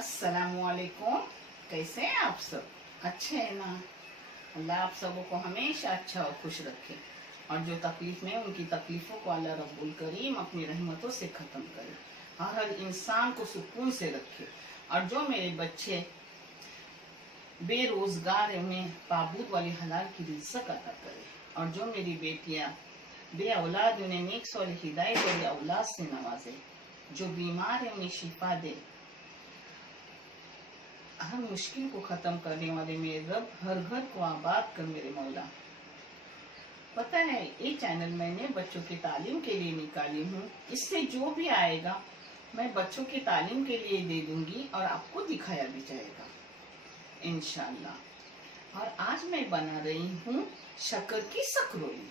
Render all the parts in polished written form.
अस्सलामुअलैकुम। कैसे हैं आप सब? अच्छे हैं ना? अल्लाह आप सबों को हमेशा अच्छा और खुश रखे, और जो तकलीफ में उनकी तकलीफों को अल्लाह रब्बुल करीम अपनी रहमतों से खत्म करे, हर इंसान को सुकून से रखे। और जो मेरे बच्चे बेरोजगार है उन्हें पाबूद वाली हलाल की रिज़्क़ अता करे, और जो मेरी बेटियां बे औलाद उन्हें नेक सौल हिदायत वाली औलाद से नवाजे, जो बीमार है उन्हें शिफा दे। हर मुश्किल को खत्म करने वाले मेरे रब हर घर को आबाद कर मेरे मौला। पता है ये चैनल मैंने बच्चों की तालीम के लिए निकाली हूँ। इससे जो भी आएगा मैं बच्चों की तालीम के लिए दे दूंगी और आपको दिखाया भी जाएगा इंशाल्लाह। और आज मैं बना रही हूँ शक्कर की सकरोली।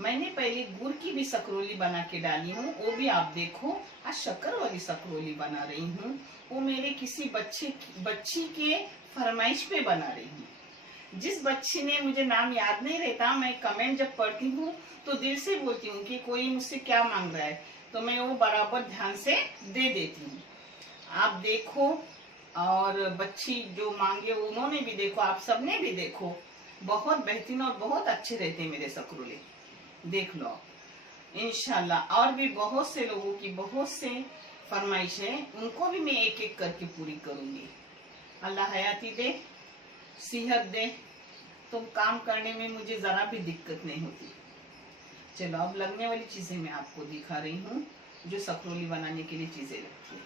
मैंने पहले गुड़ की भी सकरोली बना के डाली हूँ, वो भी आप देखो। आज शक्कर वाली सकरोली बना रही हूँ, वो मेरे किसी बच्ची के फरमाइश पे बना रही हूँ। जिस बच्ची ने, मुझे नाम याद नहीं रहता, मैं कमेंट जब पढ़ती हूँ तो दिल से बोलती हूँ कि कोई मुझसे क्या मांग रहा है, तो मैं वो बराबर ध्यान से दे देती हूँ। आप देखो, और बच्ची जो मांगे उन्होंने भी देखो, आप सबने भी देखो। बहुत बेहतरीन और बहुत अच्छे रहते हैं मेरे सकरोले, देख लो इंशाल्लाह। और भी बहुत से लोगों की बहुत से फरमाइश है, उनको भी मैं एक एक करके पूरी करूंगी। अल्लाह हयाती दे, सेहत दे, तो काम करने में मुझे जरा भी दिक्कत नहीं होती। चलो अब लगने वाली चीजें मैं आपको दिखा रही हूँ, जो सकरोली बनाने के लिए चीजें रखी है।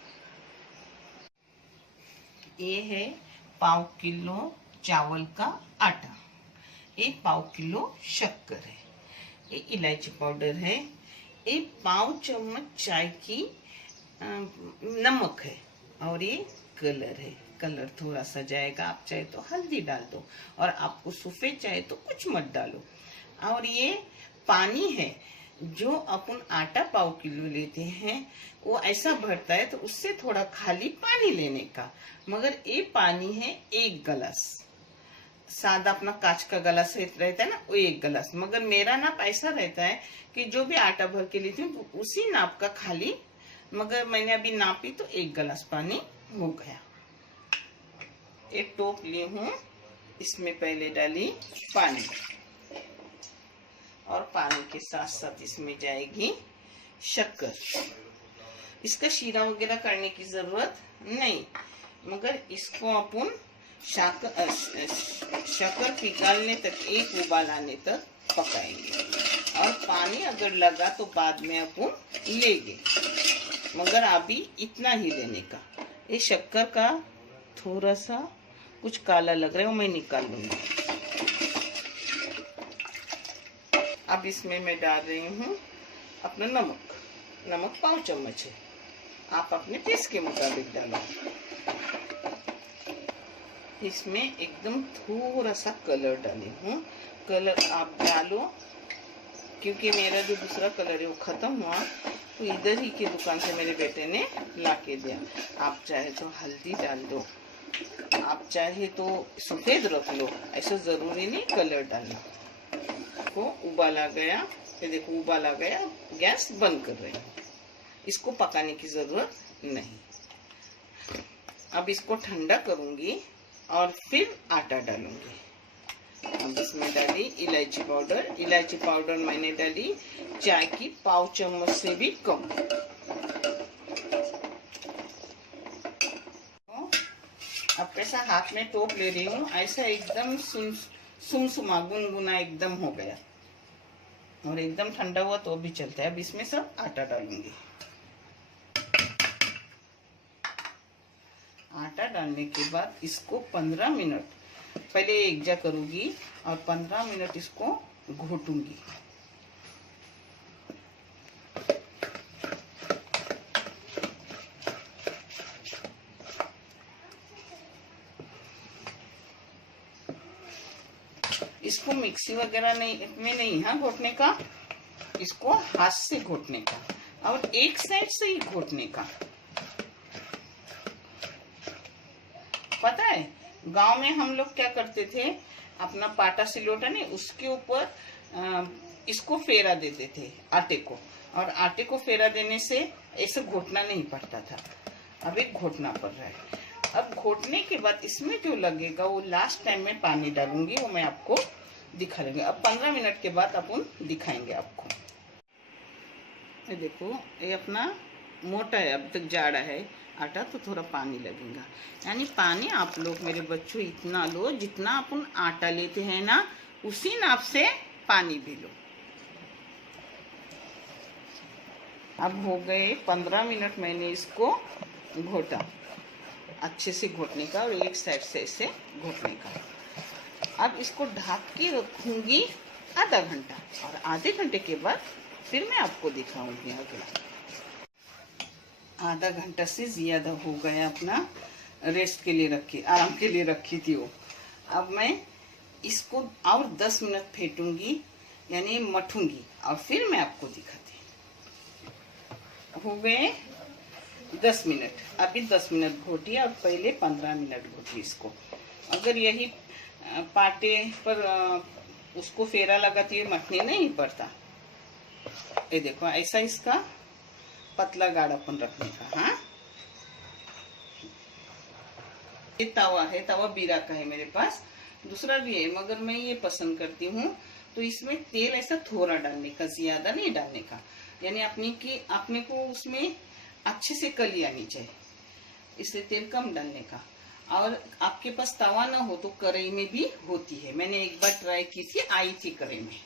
ये है पाव किलो चावल का आटा, एक पाव किलो शक्कर है, ये इलायची पाउडर है, एक पाव चम्मच चाय की नमक है, और ये कलर है। कलर थोड़ा सा जाएगा, आप चाहे तो हल्दी डाल दो, और आपको सफ़ेद चाहे तो कुछ मत डालो। और ये पानी है, जो अपन आटा पाव किलो लेते हैं वो ऐसा भरता है, तो उससे थोड़ा खाली पानी लेने का। मगर ये पानी है 1 गिलास, सादा अपना कांच का गिलास रहता है ना, वो 1 गिलास। मगर मेरा नाप ऐसा रहता है कि जो भी आटा भर के लेती हूँ तो उसी नाप का खाली, मगर मैंने अभी नापी तो 1 गिलास पानी हो गया। एक टोप ली हूँ, इसमें पहले डाली पानी, और पानी के साथ साथ इसमें जाएगी शक्कर। इसका शीरा वगैरह करने की जरूरत नहीं, मगर इसको अपन शक्कर पिघलने तक, एक उबाल आने तक पकाएंगे। और पानी अगर लगा तो बाद में अपन लेंगे, मगर अभी इतना ही लेने का। ये शक्कर का थोड़ा सा कुछ काला लग रहा है, वो मैं निकाल लूंगी। अब इसमें मैं डाल रही हूँ अपना नमक 5 चम्मच है, आप अपने टेस्ट के मुताबिक डालो। इसमें एकदम थोड़ा सा कलर डाली हूँ, कलर आप डालो, क्योंकि मेरा जो दूसरा कलर है वो खत्म हुआ, तो इधर ही की दुकान से मेरे बेटे ने ला के दिया। आप चाहे तो हल्दी डाल दो, आप चाहे तो सफ़ेद रख लो, ऐसा ज़रूरी नहीं कलर डालना। को उबाल आ गया, ये देखो उबाल आ गया, गैस बंद कर रही हूँ। इसको पकाने की ज़रूरत नहीं। अब इसको ठंडा करूँगी और फिर आटा डालूंगी। अब इसमें डाली इलायची पाउडर। इलायची पाउडर मैंने डाली चाय की पाव चम्मच से भी कम। अब कैसा हाथ में टोप ले रही हूँ, ऐसा एकदम सुमसुमा गुनगुना एकदम हो गया, और एकदम ठंडा हुआ तो भी चलता है। अब इसमें सब आटा डालूंगी। आटा डालने के बाद इसको 15 मिनट पहले एकजा करूंगी, और 15 मिनट इसको घोटूंगी। इसको मिक्सी वगैरह नहीं हाँ घोटने का, इसको हाथ से घोटने का, और एक साइड से ही घोटने का। पता है गांव में हम लोग क्या करते थे, अपना पाटा सिलोटा नहीं, उसके ऊपर इसको फेरा देते थे आटे को, और आटे को फेरा देने से ऐसे घोटना नहीं पड़ता था। अब एक घोटना पड़ रहा है। अब घोटने के बाद इसमें जो लगेगा वो लास्ट टाइम में पानी डालूंगी, वो मैं आपको दिखा लेंगे। अब 15 मिनट के बाद अपन दिखाएंगे आपको। ये देखो, ये अपना मोटा है, अब तक जाड़ा है आटा, तो थोड़ा पानी लगेगा। यानी पानी आप लोग मेरे बच्चों इतना लो जितना अपन आटा लेते हैं ना, उसी नाप से पानी भी लो। अब हो गए 15 मिनट मैंने इसको घोटा, अच्छे से घोटने का और एक साइड से ऐसे घोटने का। अब इसको ढक के रखूंगी आधा घंटा, और आधे घंटे के बाद फिर मैं आपको दिखाऊंगी अगला। आधा घंटा से ज़्यादा हो गया, अपना रेस्ट के लिए रखी, आराम के लिए रखी थी वो। अब मैं इसको और 10 मिनट फेंटूंगी, यानी मठूंगी, और फिर मैं आपको दिखाती। हो गए 10 मिनट, अभी 10 मिनट घोटी और पहले 15 मिनट घोटी इसको। अगर यही पाटे पर उसको फेरा लगाती है, मठने नहीं पड़ता। ये देखो, ऐसा इसका पतला गाढ़ापन रखने का। हाँ, ये तवा है, तवा बीरा का है मेरे पास, दूसरा भी है मगर मैं ये पसंद करती हूँ। तो इसमें तेल ऐसा थोड़ा डालने का, ज्यादा नहीं डालने का, यानी अपने को उसमें अच्छे से कली आनी चाहिए, इसलिए तेल कम डालने का। और आपके पास तवा ना हो तो कढ़ाई में भी होती है, मैंने एक बार ट्राई की थी, आई थी कढ़ाई में।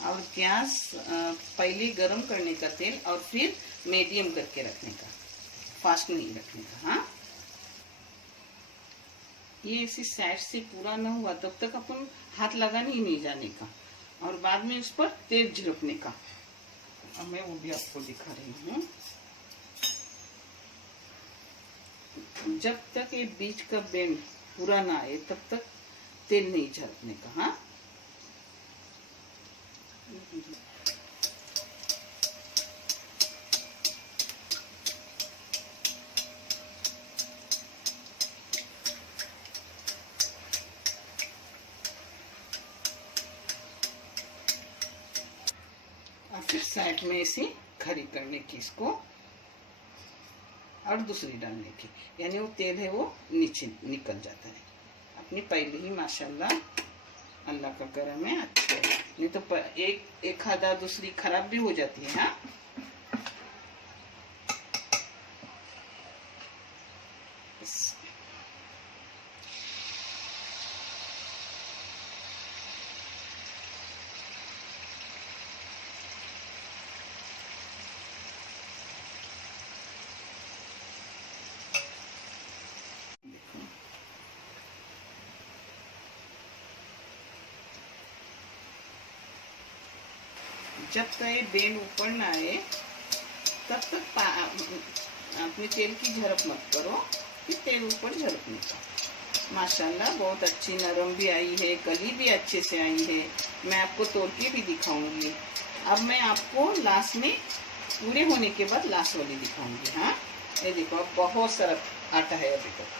और गैस पहले गरम करने का तेल, और फिर मीडियम करके रखने का, फास्ट नहीं रखने का। हाँ, ये इसी साइड से पूरा ना हुआ तब तक अपन हाथ लगाने ही नहीं जाने का, और बाद में उस पर तेल झिड़कने का। अब मैं वो भी आपको दिखा रही हूँ। जब तक ये बीच का बेंड पूरा ना आए तब तक तेल नहीं झिड़कने का। हाँ, और फिर साइड में ऐसे खड़ी करने की इसको, और दूसरी डालने की, यानी वो तेल है वो नीचे निकल जाता है। अपनी पहले ही माशाल्लाह अल्लाह का करम है, अच्छा है, नहीं तो एक आधा दूसरी खराब भी हो जाती है। हाँ, जब तक ये बेंड ऊपर ना आए तब तक अपने तेल की झड़प मत करो, फिर तेल ऊपर झड़पने का। माशाल्लाह बहुत अच्छी नरम भी आई है, कली भी अच्छे से आई है। मैं आपको तोड़ के भी दिखाऊंगी। अब मैं आपको लास्ट में पूरे होने के बाद लास्ट वाली दिखाऊंगी। हाँ, ये देखो, अब बहुत सारा आटा है अभी तक।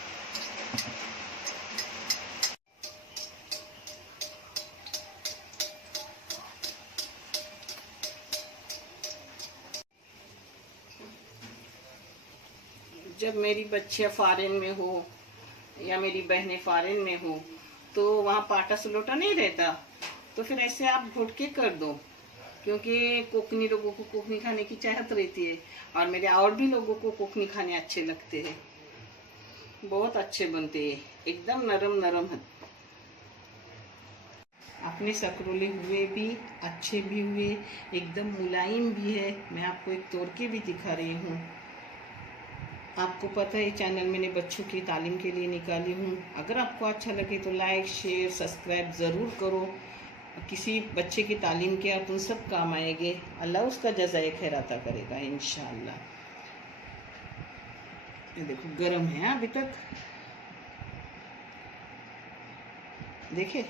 जब मेरी बच्चियाँ फॉरेन में हो या मेरी बहनें फॉरेन में हो तो वहाँ पाटा सलोटा नहीं रहता, तो फिर ऐसे आप घोट के कर दो, क्योंकि कोकनी लोगों को कोकनी खाने की चाहत रहती है, और मेरे और भी लोगों को कोकनी खाने अच्छे लगते हैं। बहुत अच्छे बनते हैं, एकदम नरम नरम है। अपने सकरोले हुए भी, अच्छे भी हुए, एकदम मुलायम भी है। मैं आपको एक तोड़ के भी दिखा रही हूँ। आपको पता है चैनल मैंने बच्चों की तालीम के लिए निकाली हूँ। अगर आपको अच्छा लगे तो लाइक शेयर सब्सक्राइब ज़रूर करो। किसी बच्चे की तालीम के अपन सब काम आएंगे, अल्लाह उसका जज़ाए खैर अता करेगा इंशाअल्लाह। ये देखो गरम है अभी तक, देखे।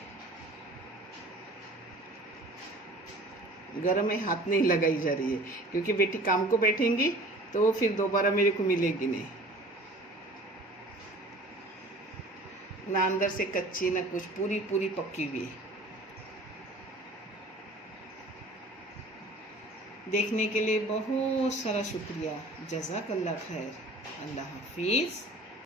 गरम में हाथ नहीं लगाई जा रही है, क्योंकि बेटी काम को बैठेंगी तो फिर दोबारा मेरे को मिलेगी नहीं। ना अंदर से कच्ची ना कुछ, पूरी पूरी पक्की हुई। देखने के लिए बहुत सारा शुक्रिया। जज़ाकल्लाह खैर। अल्लाह हाफिज़।